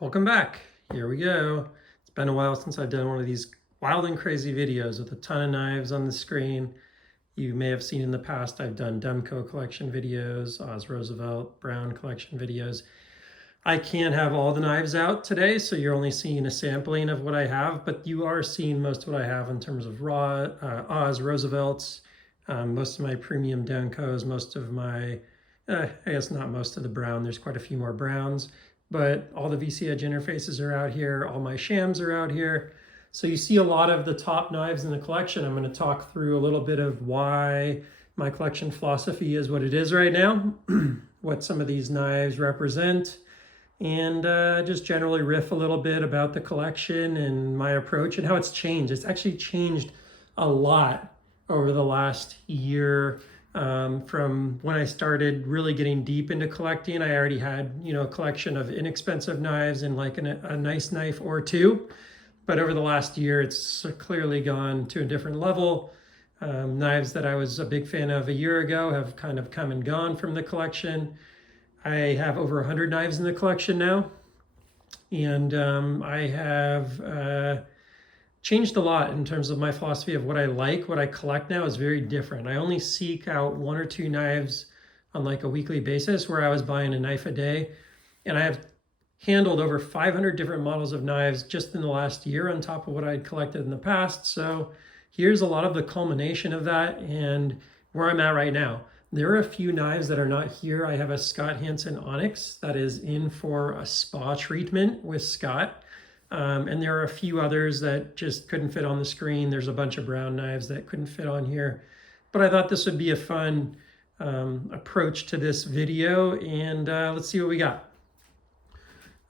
Welcome back. Here we go. It's been a while since I've done one of these wild and crazy videos with a ton of knives on the screen. You may have seen in the past I've done Demko collection videos, Roosevelt, Brown collection videos. I can't have all the knives out today, so you're only seeing a sampling of what I have, but you are seeing most of what I have in terms of raw Roosevelts, most of my premium Demkos, most of my, I guess not most of the brown, there's quite a few more browns. But all the VC Edge interfaces are out here. All my shams are out here. So you see a lot of the top knives in the collection. I'm going to talk through a little bit of why my collection philosophy is what it is right now, what some of these knives represent, and just generally riff a little bit about the collection and my approach and how it's changed. It's actually changed a lot over the last year. From when I started really getting deep into collecting, I already had, a collection of inexpensive knives and like a nice knife or two. But over the last year, it's clearly gone to a different level. Knives that I was a big fan of a year ago have kind of come and gone from the collection. I have over 100 knives in the collection now. And I have changed a lot in terms of my philosophy of what I like. What I collect now is very different. I only seek out one or two knives on like a weekly basis, where I was buying a knife a day. And I have handled over 500 different models of knives just in the last year on top of what I'd collected in the past. So here's a lot of the culmination of that and where I'm at right now. There are a few knives that are not here. I have a Scott Hansen Onyx that is in for a spa treatment with Scott. And there are a few others that just couldn't fit on the screen. There's a bunch of brown knives that couldn't fit on here. But I thought this would be a fun approach to this video, and let's see what we got.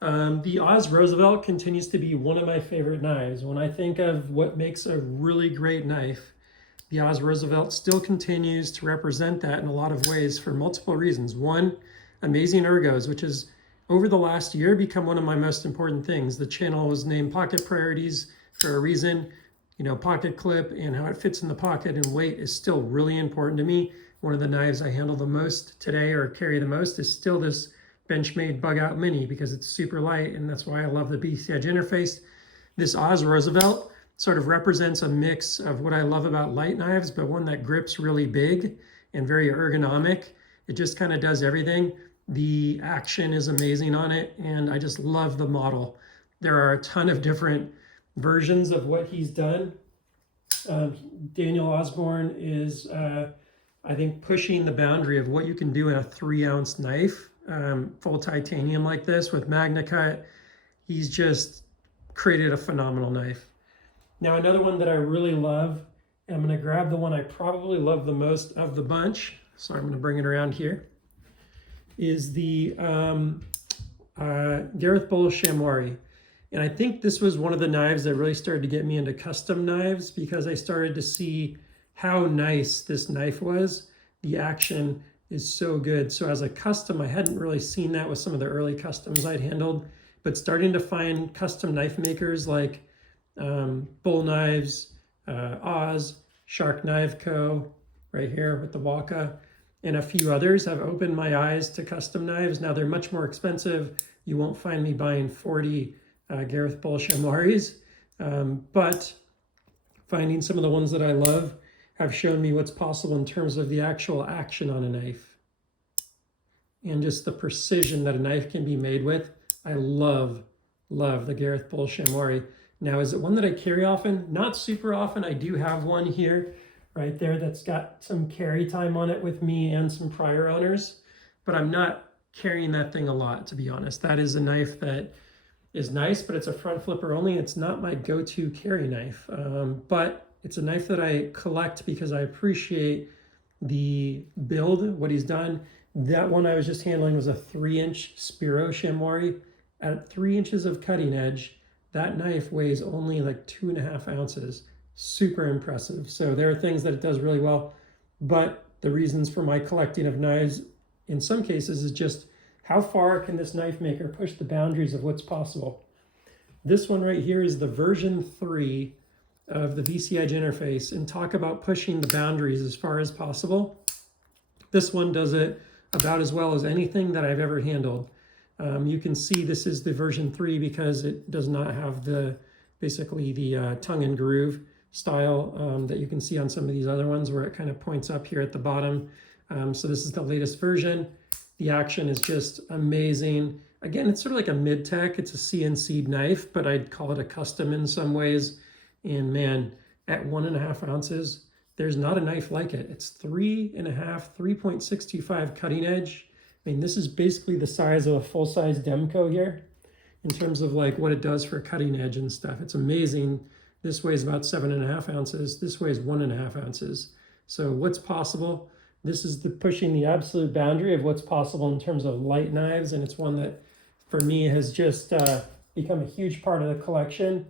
The Roosevelt continues to be one of my favorite knives. When I think of what makes a really great knife, the Roosevelt still continues to represent that in a lot of ways for multiple reasons. One, amazing ergos, which is over the last year become one of my most important things. The channel was named Pocket Priorities for a reason. Pocket clip and how it fits in the pocket and weight is still really important to me. One of the knives I handle the most today or carry the most is still this Benchmade Bugout Mini because it's super light, and that's why I love the BC Edge interface. This Roosevelt sort of represents a mix of what I love about light knives, but one that grips really big and very ergonomic. It just kind of does everything. The action is amazing on it, and I just love the model. There are a ton of different versions of what he's done. Daniel Osborne is, I think, pushing the boundary of what you can do in a 3-ounce knife, full titanium like this with Magna Cut. He's just created a phenomenal knife. Now, another one that I really love, and I'm going to grab the one I probably love the most of the bunch, so I'm going to bring it around here, is the Gareth Bull Shamwari. And I think this was one of the knives that really started to get me into custom knives because I started to see how nice this knife was. The action is so good. So as a custom, I hadn't really seen that with some of the early customs I'd handled, but starting to find custom knife makers like Bull Knives, Sharknivco, right here with the Waka, and a few others have opened my eyes to custom knives. Now they're much more expensive. You won't find me buying 40 Gareth Bull Shamwaris, but finding some of the ones that I love have shown me what's possible in terms of the actual action on a knife and just the precision that a knife can be made with. I love the Gareth Bull Shamwari. Now, is it one that I carry often? Not super often. I do have one here right there that's got some carry time on it with me and some prior owners, but I'm not carrying that thing a lot, to be honest. That is a knife that is nice, but it's a front flipper only. It's not my go-to carry knife, but it's a knife that I collect because I appreciate the build, what he's done. That one I was just handling was a 3-inch Spiro Shamwari. At 3 inches of cutting edge, that knife weighs only like 2.5 ounces. Super impressive. So there are things that it does really well, but the reasons for my collecting of knives in some cases is just how far can this knife maker push the boundaries of what's possible. This one right here is the version 3 of the VC Edge interface, and talk about pushing the boundaries as far as possible. This one does it about as well as anything that I've ever handled. You can see this is the version 3 because it does not have the basically the tongue and groove style that you can see on some of these other ones where it kind of points up here at the bottom. So this is the latest version. The action is just amazing. Again, it's sort of like a mid-tech. It's a CNC knife, but I'd call it a custom in some ways. And man, at 1.5 ounces, there's not a knife like it. It's 3.65 cutting edge. I mean, this is basically the size of a full-size Demko here in terms of like what it does for cutting edge and stuff. It's amazing. This weighs about 7.5 ounces. This weighs 1.5 ounces. So what's possible? This is pushing the absolute boundary of what's possible in terms of light knives, and it's one that, for me, has just become a huge part of the collection.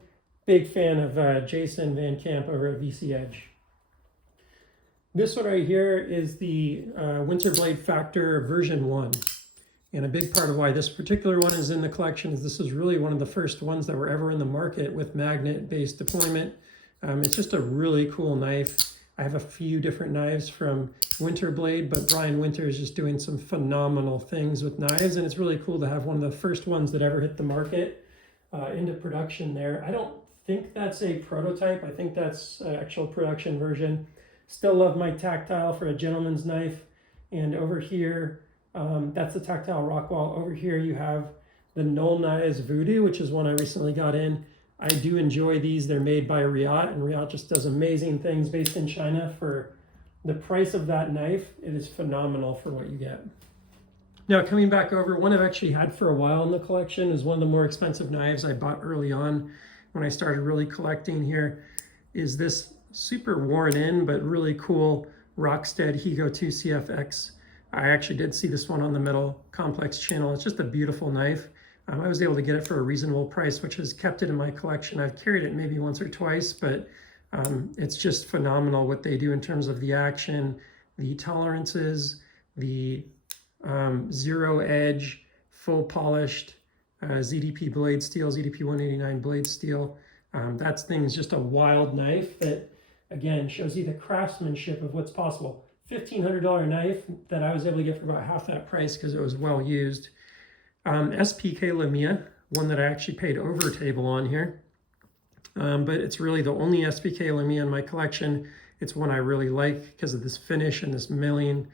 Big fan of Jason Van Camp over at VC Edge. This one right here is the Winterblade Factor version 1. And a big part of why this particular one is in the collection is this is really one of the first ones that were ever in the market with magnet-based deployment. It's just a really cool knife. I have a few different knives from Winterblade, but Brian Winter is just doing some phenomenal things with knives, and it's really cool to have one of the first ones that ever hit the market into production there. I don't think that's a prototype. I think that's an actual production version. Still love my tactile for a gentleman's knife. And over here, that's the tactile Rockwall. Over here you have the Knoll Knives Voodoo, which is one I recently got in. I do enjoy these. They're made by Reate, and Reate just does amazing things based in China. For the price of that knife, it is phenomenal for what you get. Now, coming back over, one I've actually had for a while in the collection is one of the more expensive knives I bought early on when I started really collecting here, is this super worn in but really cool Rockstead Hugo2 CFX. I actually did see this one on the Metal Complex channel. It's just a beautiful knife. I was able to get it for a reasonable price, which has kept it in my collection. I've carried it maybe once or twice, but it's just phenomenal what they do in terms of the action, the tolerances, the zero edge, full polished ZDP blade steel, ZDP 189 blade steel. That thing's just a wild knife that, again, shows you the craftsmanship of what's possible. $1,500 knife that I was able to get for about half that price because it was well used. SPK Lamia, one that I actually paid over table on here. But it's really the only SPK Lamia in my collection. It's one I really like because of this finish and this milling.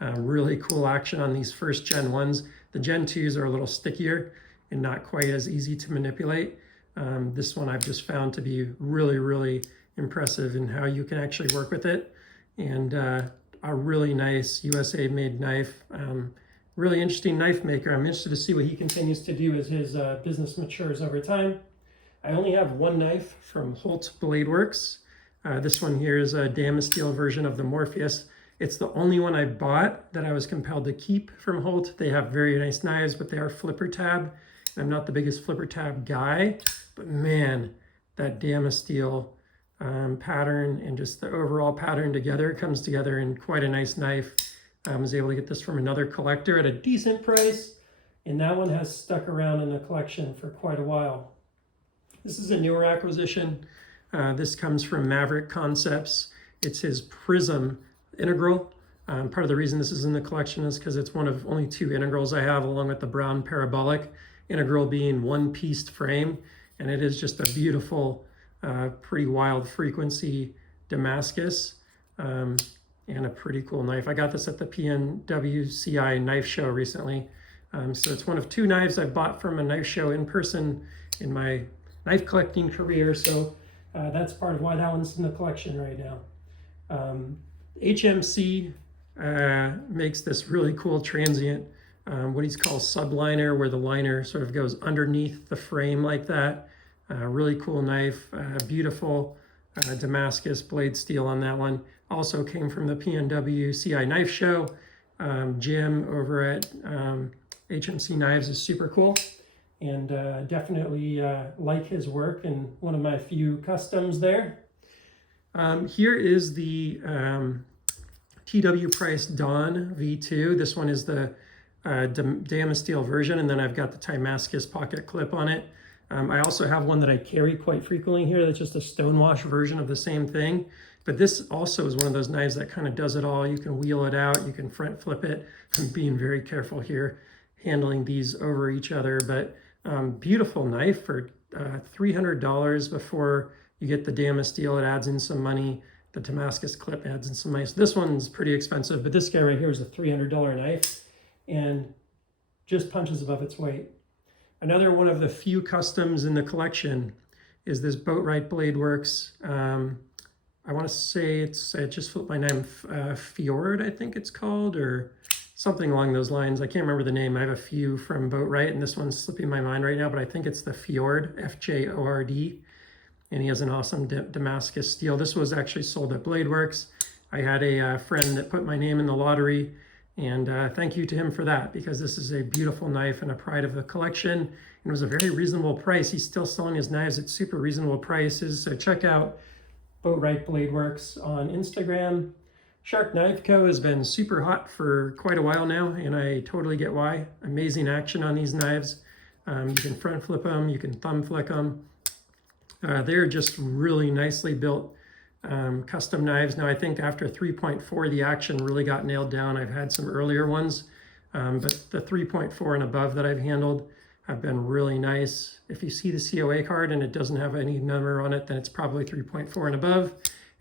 Really cool action on these first Gen 1s. The Gen 2s are a little stickier and not quite as easy to manipulate. This one I've just found to be really, really impressive in how you can actually work with it. And a really nice USA-made knife. Really interesting knife maker. I'm interested to see what he continues to do as his business matures over time. I only have one knife from Holt Bladeworks. This one here is a Damasteel version of the Morpheus. It's the only one I bought that I was compelled to keep from Holt. They have very nice knives, but they are flipper tab. I'm not the biggest flipper tab guy, but man, that Damasteel pattern and just the overall pattern together comes together in quite a nice knife. I was able to get this from another collector at a decent price, and that one has stuck around in the collection for quite a while. This is a newer acquisition. This comes from Maverick Concepts. It's his Prism integral. Part of the reason this is in the collection is because it's one of only 2 integrals I have, along with the brown parabolic integral being one-pieced frame, and it is just a beautiful, pretty wild frequency Damascus. And a pretty cool knife. I got this at the PNWCI knife show recently. So it's one of 2 knives I bought from a knife show in person in my knife collecting career. So that's part of why that one's in the collection right now. HMC makes this really cool transient, what he calls subliner, where the liner sort of goes underneath the frame like that. Really cool knife, beautiful Damascus blade steel on that one. Also came from the PNW CI knife show. Jim over at HMC Knives is super cool, and definitely like his work, and one of my few customs there. Here is the TW Price Dawn V2. This one is the Damasteel version, and then I've got the Damascus pocket clip on it. I also have one that I carry quite frequently here that's just a stonewash version of the same thing. But this also is one of those knives that kind of does it all. You can wheel it out, you can front flip it. I'm being very careful here. handling these over each other, but beautiful knife for $300 before you get the Damasteel. It adds in some money. The Damascus clip adds in some money. So this one's pretty expensive, but this guy right here is a $300 knife and just punches above its weight. Another one of the few customs in the collection is this Boatwright Bladeworks. I want to say I just flipped my name, Fjord, I think it's called, or something along those lines. I can't remember the name. I have a few from Boatwright, and this one's slipping my mind right now, but I think it's the Fjord, Fjord. And he has an awesome Damascus steel. This was actually sold at Bladeworks. I had a friend that put my name in the lottery, and thank you to him for that, because this is a beautiful knife and a pride of the collection. And it was a very reasonable price. He's still selling his knives at super reasonable prices. So check out Boatwright Bladeworks on Instagram. Sharknifeco has been super hot for quite a while now, and I totally get why. Amazing action on these knives. You can front flip them, you can thumb flick them. They're just really nicely built custom knives. Now I think after 3.4 the action really got nailed down. I've had some earlier ones, but the 3.4 and above that I've handled have been really nice. If you see the COA card and it doesn't have any number on it, then it's probably 3.4 and above.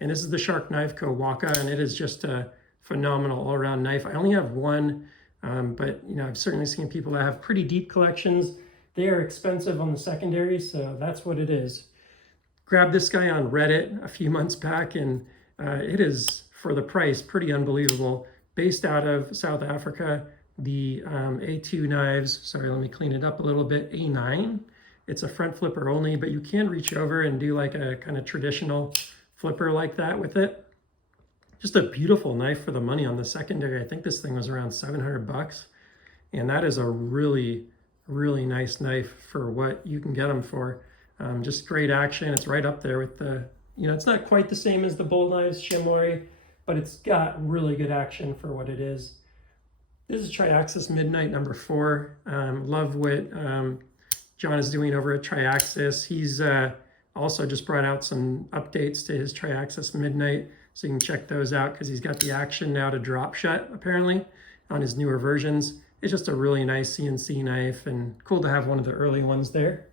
And this is the Sharknifeco Waka, and it is just a phenomenal all-around knife. I only have one, but you know, I've certainly seen people that have pretty deep collections. They are expensive on the secondary, so that's what it is. Grabbed this guy on Reddit a few months back, and it is, for the price, pretty unbelievable. Based out of South Africa, the A2 knives, sorry, let me clean it up a little bit, A9. It's a front flipper only, but you can reach over and do like a kind of traditional flipper like that with it. Just a beautiful knife for the money on the secondary. I think this thing was around 700 bucks. And that is a really, really nice knife for what you can get them for. Just great action. It's right up there with the, you know, it's not quite the same as the Bull Knives Shamwari, but it's got really good action for what it is. This is Triaxis Midnight number 4. Love what John is doing over at Triaxis. He's also just brought out some updates to his Triaxis Midnight, so you can check those out because he's got the action now to drop shut apparently on his newer versions. It's just a really nice CNC knife and cool to have one of the early ones there.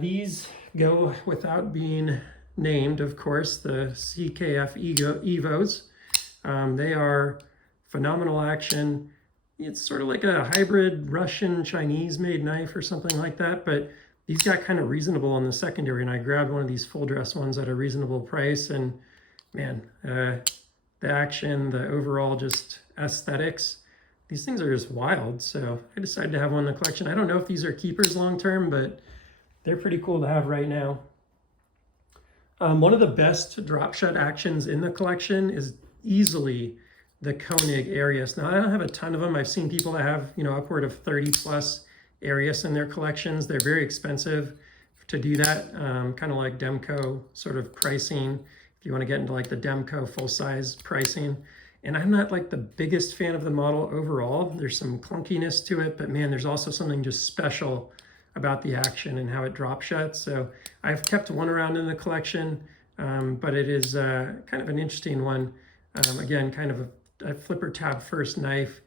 These go without being named, of course, the CKF Ego Evos. They are phenomenal action. It's sort of like a hybrid Russian-Chinese made knife or something like that, but these got kind of reasonable on the secondary, and I grabbed one of these full dress ones at a reasonable price, and man, the action, the overall just aesthetics, these things are just wild. So I decided to have one in the collection. I don't know if these are keepers long-term, but they're pretty cool to have right now. One of the best drop shot actions in the collection is easily the Koenig Areas. Now I don't have a ton of them. I've seen people that have, you know, upward of 30 plus Areas in their collections. They're very expensive to do that, kind of like Demko sort of pricing, if you want to get into like the Demko full-size pricing. And I'm not like the biggest fan of the model overall. There's some clunkiness to it, but man, there's also something just special about the action and how it drop shuts. So I've kept one around in the collection, but it is kind of an interesting one. Again, kind of a flipper tab first knife.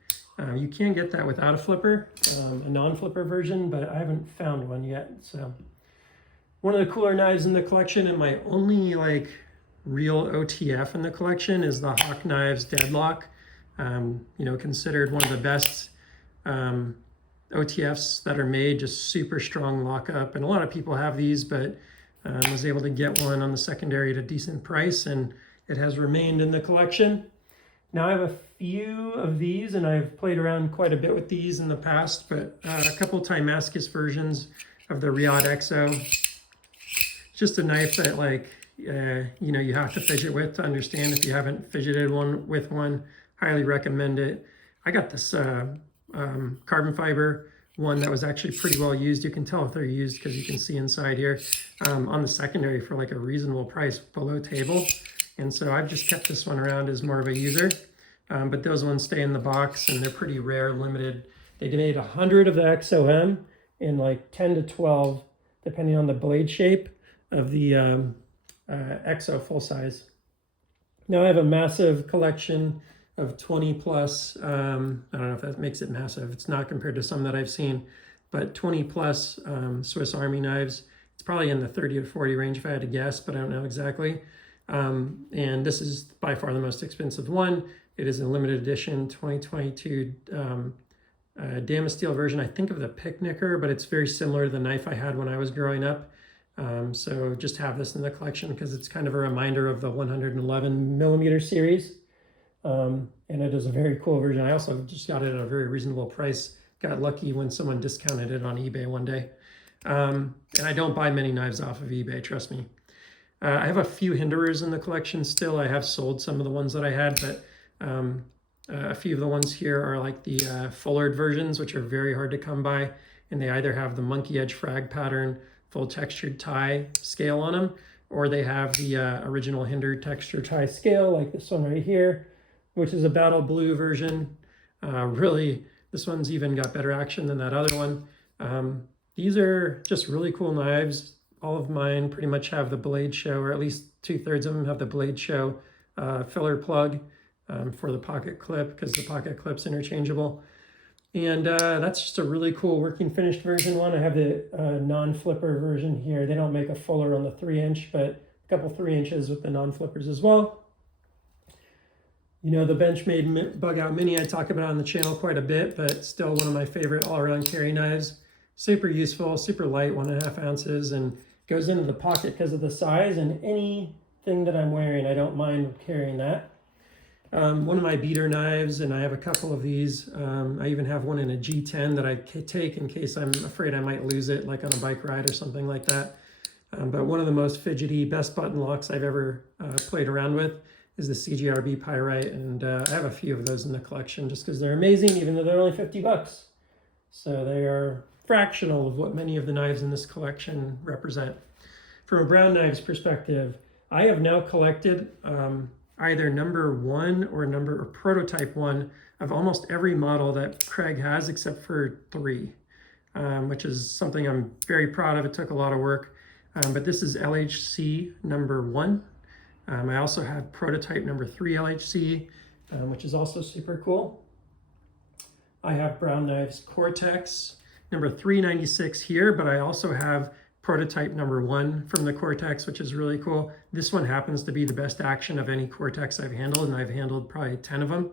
You can get that without a flipper, a non-flipper version, but I haven't found one yet. So one of the cooler knives in the collection, and my only like real OTF in the collection, is the Hawk Knives Deadlock. You know, considered one of the best OTFs that are made, just super strong lockup. And a lot of people have these, but was able to get one on the secondary at a decent price, and it has remained in the collection. Now I have a few of these, and I've played around quite a bit with these in the past, but a couple Mascus versions of the Reate Exo. It's just a knife that, like, you know, you have to fidget with to understand. If you haven't fidgeted with one, highly recommend it. I got this carbon fiber one that was actually pretty well used. You can tell if they're used because you can see inside here, on the secondary for like a reasonable price below table. And so I've just kept this one around as more of a user, but those ones stay in the box, and they're pretty rare, limited. They made 100 of the XO-M and like 10 to 12, depending on the blade shape of the Exo full size. Now I have a massive collection of 20 plus. I don't know if that makes it massive. It's not compared to some that I've seen, but 20 plus Swiss Army knives. It's probably in the 30 to 40 range if I had to guess, but I don't know exactly. And this is by far the most expensive one. It is a limited edition 2022 Damasteel version, I think, of the Picnicker, but it's very similar to the knife I had when I was growing up. So just have this in the collection because it's kind of a reminder of the 111 millimeter series. And it is a very cool version. I also just got it at a very reasonable price. Got lucky when someone discounted it on eBay one day. And I don't buy many knives off of eBay, trust me. I have a few Hinderers in the collection still. I have sold some of the ones that I had, but a few of the ones here are like the Fullard versions, which are very hard to come by. And they either have the monkey edge frag pattern, full textured tie scale on them, or they have the original Hinder texture tie scale, like this one right here, which is a battle blue version. Really, this one's even got better action than that other one. These are just really cool knives. All of mine pretty much have the blade show, or at least 2/3 of them have the blade show filler plug for the pocket clip, because the pocket clip's interchangeable. And that's just a really cool working finished version one. I have the non-flipper version here. They don't make a fuller on the 3-inch, but a couple 3 inches with the non-flippers as well. You know, the Benchmade Bugout Mini I talk about on the channel quite a bit, but still one of my favorite all-around carry knives. Super useful, super light, 1.5 ounces, and goes into the pocket because of the size, and anything that I'm wearing, I don't mind carrying that. One of my beater knives, and I have a couple of these. I even have one in a G10 that I take in case I'm afraid I might lose it, like on a bike ride or something like that. But one of the most fidgety, best button locks I've ever played around with is the CGRB Pyrite, and I have a few of those in the collection just because they're amazing, even though they're only 50 bucks. So they are fractional of what many of the knives in this collection represent. From a brown knives perspective, I have now collected either number 1 or prototype 1 of almost every model that Craig has except for 3, which is something I'm very proud of. It took a lot of work, but this is LHC number 1. I also have prototype number 3 LHC, which is also super cool. I have brown knives Cortex number 396 here, but I also have prototype number 1 from the Cortex, which is really cool. This one happens to be the best action of any Cortex I've handled, and I've handled probably 10 of them.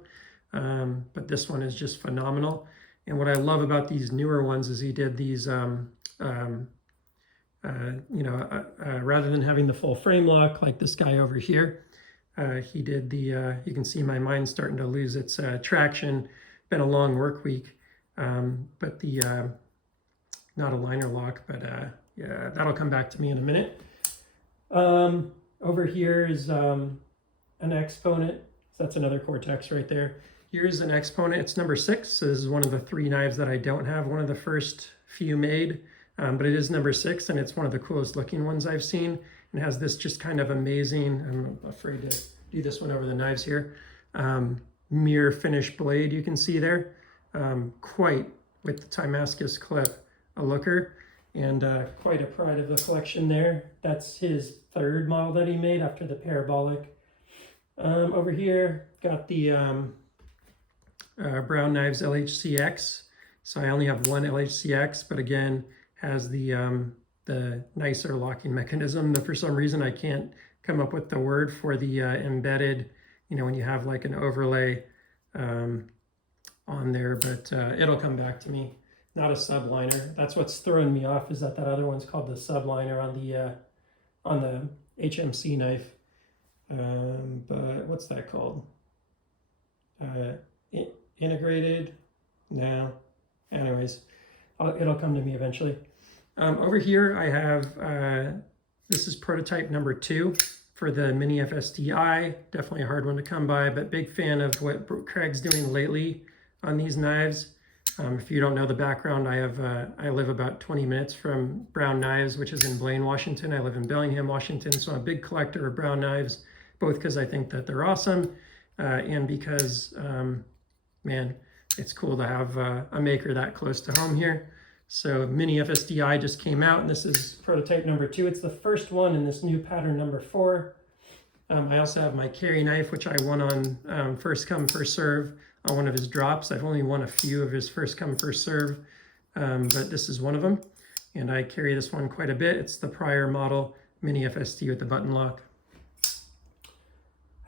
But this one is just phenomenal. And what I love about these newer ones is he did these, rather than having the full frame lock like this guy over here, he did the, you can see my mind's starting to lose its traction. Been a long work week, but the, not a liner lock, but yeah, that'll come back to me in a minute. Over here is an Exponent. So that's another Cortex right there. Here's an Exponent. It's number 6. So this is one of the 3 knives that I don't have. One of the first few made, but it is number 6, and it's one of the coolest looking ones I've seen. And has this just kind of amazing, I'm afraid to do this one over the knives here, mirror finish blade you can see there. Quite, with the Mascus clip, a looker, and quite a pride of the collection there. That's his 3rd model that he made after the parabolic. Over here, got the Brown Knives LHCX. So I only have one LHCX, but again, has the nicer locking mechanism. For some reason, I can't come up with the word for the embedded, you know, when you have like an overlay on there, but it'll come back to me. Not a subliner. That's what's throwing me off, is that other one's called the subliner on the HMC knife. But what's that called? Integrated? No. Anyways, it'll come to me eventually. Over here I have, this is prototype number 2 for the Mini FSDI. Definitely a hard one to come by, but big fan of what Craig's doing lately on these knives. If you don't know the background, I live about 20 minutes from Brown Knives, which is in Blaine, Washington. I live in Bellingham, Washington, so I'm a big collector of brown knives, both because I think that they're awesome and because, man, it's cool to have a maker that close to home here. So Mini FSDI just came out, and this is prototype number 2. It's the first one in this new pattern number 4. I also have my carry knife, which I won on first come, first serve on one of his drops. I've only won a few of his first come, first serve, but this is one of them. And I carry this one quite a bit. It's the prior model Mini FSD with the button lock.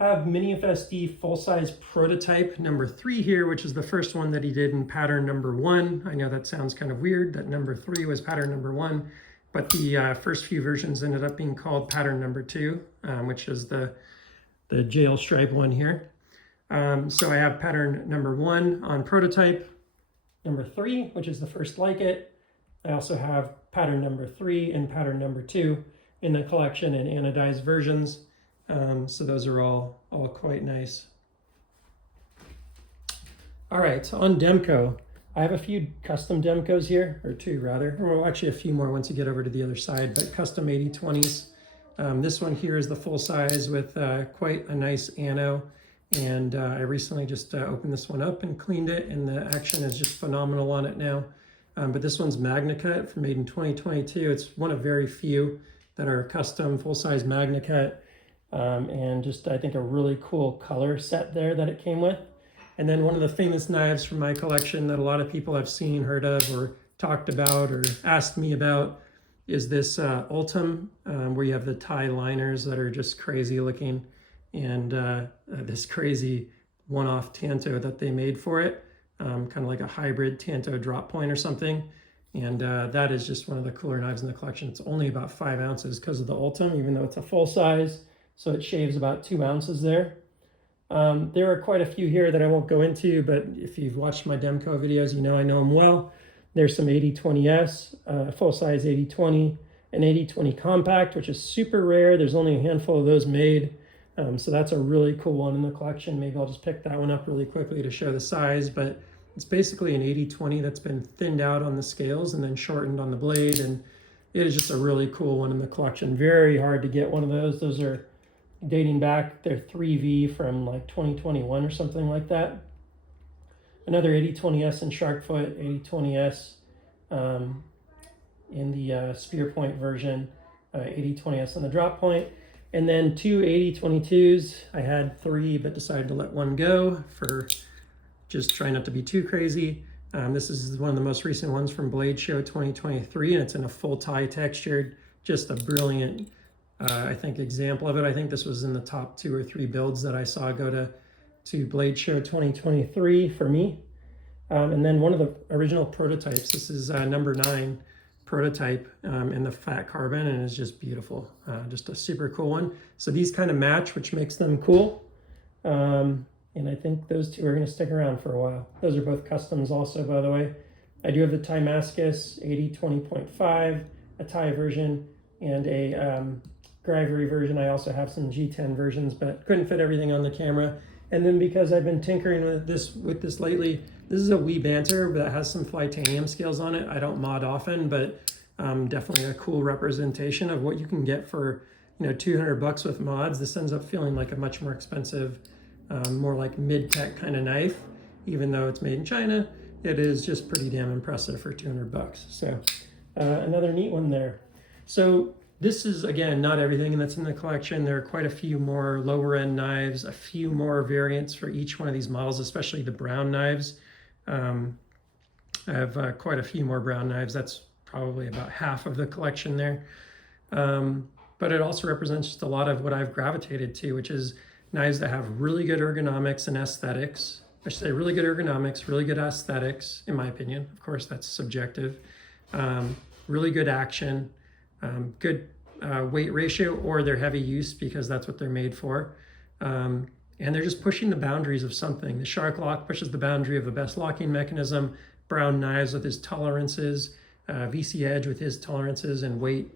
I have Mini FSD full-size prototype number 3 here, which is the first one that he did in pattern number 1. I know that sounds kind of weird that number 3 was pattern number 1, but the first few versions ended up being called pattern number 2, which is the jail stripe one here. So I have pattern number 1 on prototype, number 3, which is the first like it. I also have pattern number 3 and pattern number 2 in the collection in anodized versions. So those are all quite nice. All right, so on Demko, I have a few custom Demkos here, or 2 rather. Well, actually a few more once you get over to the other side, but custom 8020s. This one here is the full size with quite a nice ano. And I recently just opened this one up and cleaned it, and the action is just phenomenal on it now. But this one's Magna Cut, made in 2022. It's one of very few that are custom full-size Magna Cut. And just, I think, a really cool color set there that it came with. And then one of the famous knives from my collection that a lot of people have seen, heard of, or talked about, or asked me about is this Ultim, where you have the tie liners that are just crazy looking, and this crazy one-off Tanto that they made for it, kind of like a hybrid Tanto drop point or something. And that is just one of the cooler knives in the collection. It's only about 5 ounces because of the Ultim, even though it's a full size. So it shaves about 2 ounces there. There are quite a few here that I won't go into, but if you've watched my Demko videos, you know I know them well. There's some 8020S, full-size 8020, an 8020 compact, which is super rare. There's only a handful of those made. So that's a really cool one in the collection. Maybe I'll just pick that one up really quickly to show the size, but it's basically an 8020 that's been thinned out on the scales and then shortened on the blade, and it is just a really cool one in the collection. Very hard to get one of those. Those are dating back, they're 3V from like 2021 or something like that. Another 8020S in Sharkfoot, 8020S in the spear point version, 8020S in the drop point. And then 2 8022s. I had 3, but decided to let one go for just trying not to be too crazy. This is one of the most recent ones from Blade Show 2023, and it's in a full tie textured, just a brilliant, I think, example of it. I think this was in the top 2 or 3 builds that I saw go to Blade Show 2023 for me. And then one of the original prototypes, this is number 9 prototype in the fat carbon, and it's just beautiful. Just a super cool one. So these kind of match, which makes them cool. And I think those 2 are going to stick around for a while. Those are both customs also, by the way. I do have the Thai Mascus 8020.5, a Thai version, and a Grivery version. I also have some G10 versions, but couldn't fit everything on the camera. And then because I've been tinkering with this lately, this is a Wii Banter that has some Flytanium scales on it. I don't mod often, but definitely a cool representation of what you can get for, you know, 200 bucks with mods. This ends up feeling like a much more expensive, more like mid-tech kind of knife. Even though it's made in China, it is just pretty damn impressive for 200 bucks. So another neat one there. So this is, again, not everything that's in the collection. There are quite a few more lower end knives, a few more variants for each one of these models, especially the brown knives. I have quite a few more brown knives. That's probably about half of the collection there. But it also represents just a lot of what I've gravitated to, which is knives that have really good ergonomics and aesthetics. I should say really good ergonomics, really good aesthetics, in my opinion. Of course, that's subjective. Really good action. Good weight ratio, or their heavy use, because that's what they're made for. And they're just pushing the boundaries of something. The Shark Lock pushes the boundary of the best locking mechanism. Brown Knives with his tolerances. VC Edge with his tolerances and weight,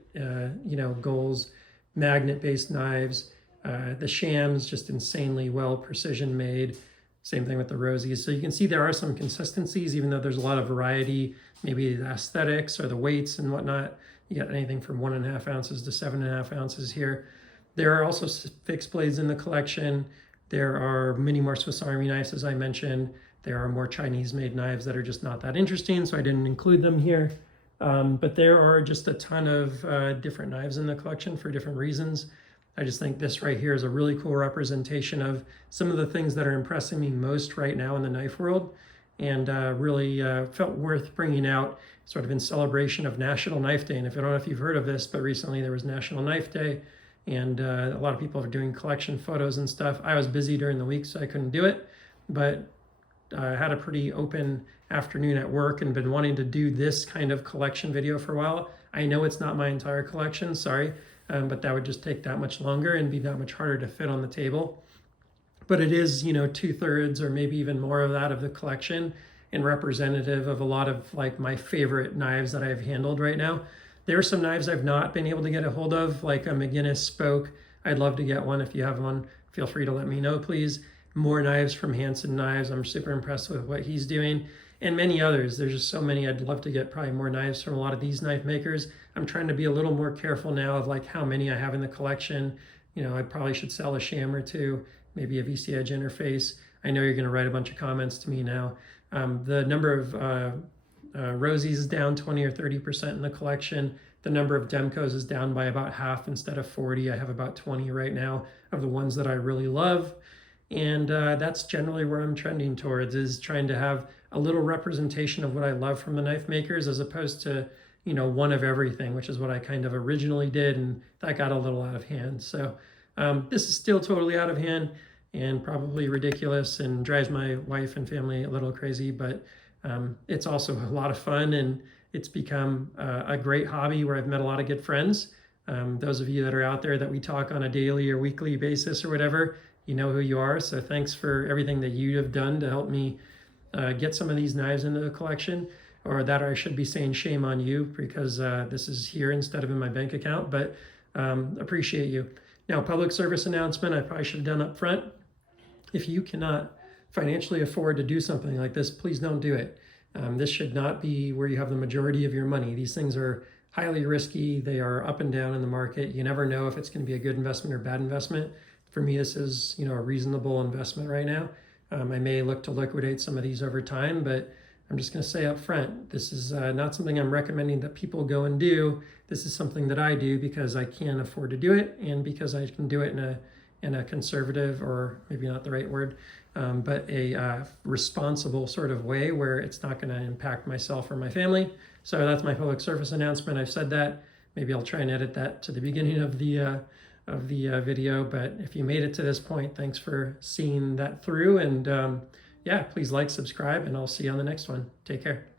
goals. Magnet-based knives. The Shams, just insanely well precision made. Same thing with the Rosies. So you can see there are some consistencies, even though there's a lot of variety, maybe the aesthetics or the weights and whatnot. You got anything from 1.5 ounces to 7.5 ounces here. There are also fixed blades in the collection. There are many more Swiss Army knives, as I mentioned. There are more Chinese-made knives that are just not that interesting, so I didn't include them here. But there are just a ton of different knives in the collection for different reasons. I just think this right here is a really cool representation of some of the things that are impressing me most right now in the knife world, and really felt worth bringing out sort of in celebration of National Knife Day. And if I don't know if you've heard of this, but recently there was National Knife Day, and a lot of people are doing collection photos and stuff. I was busy during the week, so I couldn't do it, but I had a pretty open afternoon at work and been wanting to do this kind of collection video for a while. I know it's not my entire collection, sorry, but that would just take that much longer and be that much harder to fit on the table. But it is, you know, 2/3 or maybe even more of that of the collection, and representative of a lot of like my favorite knives that I've handled right now. There are some knives I've not been able to get a hold of, like a McGinnis spoke. I'd love to get one. If you have one, feel free to let me know, please. More knives from Hanson Knives. I'm super impressed with what he's doing, and many others. There's just so many. I'd love to get probably more knives from a lot of these knife makers. I'm trying to be a little more careful now of like how many I have in the collection. You know, I probably should sell a sham or two, maybe a VC Edge interface. I know you're going to write a bunch of comments to me now. The number of Rosies is down 20 or 30% in the collection. The number of Demkos is down by about half. Instead of 40, I have about 20 right now of the ones that I really love. And that's generally where I'm trending towards, is trying to have a little representation of what I love from the knife makers, as opposed to, you know, one of everything, which is what I kind of originally did, and that got a little out of hand. So this is still totally out of hand and probably ridiculous and drives my wife and family a little crazy, but it's also a lot of fun, and it's become a great hobby where I've met a lot of good friends. Those of you that are out there that we talk on a daily or weekly basis or whatever, you know who you are. So thanks for everything that you have done to help me get some of these knives into the collection, or that I should be saying shame on you, because this is here instead of in my bank account, but appreciate you. Now, public service announcement, I probably should have done up front. If you cannot financially afford to do something like this, please don't do it. This should not be where you have the majority of your money. These things are highly risky. They are up and down in the market. You never know if it's going to be a good investment or bad investment. For me, this is, you know, a reasonable investment right now. I may look to liquidate some of these over time, but I'm just going to say up front, this is not something I'm recommending that people go and do. This is something that I do because I can afford to do it, and because I can do it in a conservative, or maybe not the right word, but a responsible sort of way where it's not going to impact myself or my family. So that's my public service announcement. I've said that. Maybe I'll try and edit that to the beginning of the video. But if you made it to this point, thanks for seeing that through. And yeah, please like, subscribe, and I'll see you on the next one. Take care.